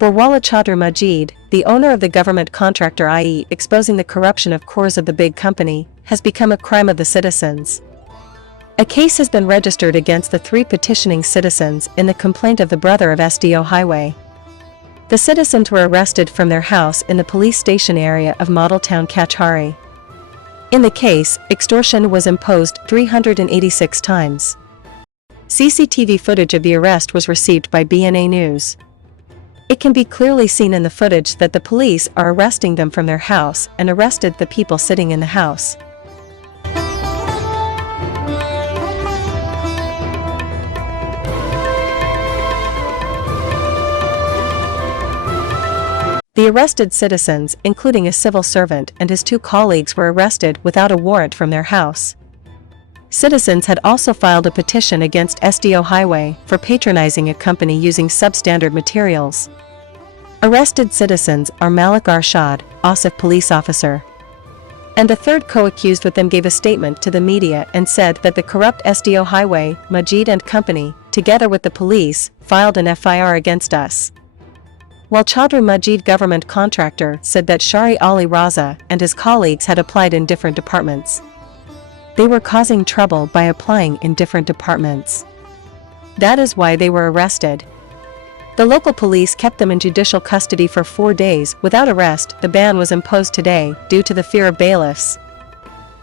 For Wala Chaudhry Majid, the owner of the government contractor, i.e., exposing the corruption of cores of the big company, has become a crime of the citizens. A case has been registered against the 3 petitioning citizens in the complaint of the brother of SDO Highway. The citizens were arrested from their house in the police station area of model town Kachhari. In the case, extortion was imposed 386 times. CCTV footage of the arrest was received by BNA News. It can be clearly seen in the footage that the police are arresting them from their house and arrested the people sitting in the house. The arrested citizens, including a civil servant and his 2 colleagues, were arrested without a warrant from their house. Citizens had also filed a petition against SDO Highway for patronizing a company using substandard materials. Arrested citizens are Malik Arshad, Asif police officer, and a third co-accused with them gave a statement to the media and said that the corrupt SDO Highway, Majid and company, together with the police, filed an FIR against us. While Chaudhry Majid government contractor said that Shari Ali Raza and his colleagues had applied in different departments. They were causing trouble by applying in different departments. That is why they were arrested. The local police kept them in judicial custody for 4 days without arrest. The ban was imposed today due to the fear of bailiffs.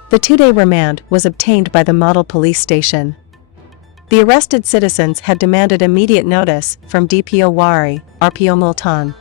The 2-day remand was obtained by the model police station. The arrested citizens had demanded immediate notice from DPO Wari, RPO Multan.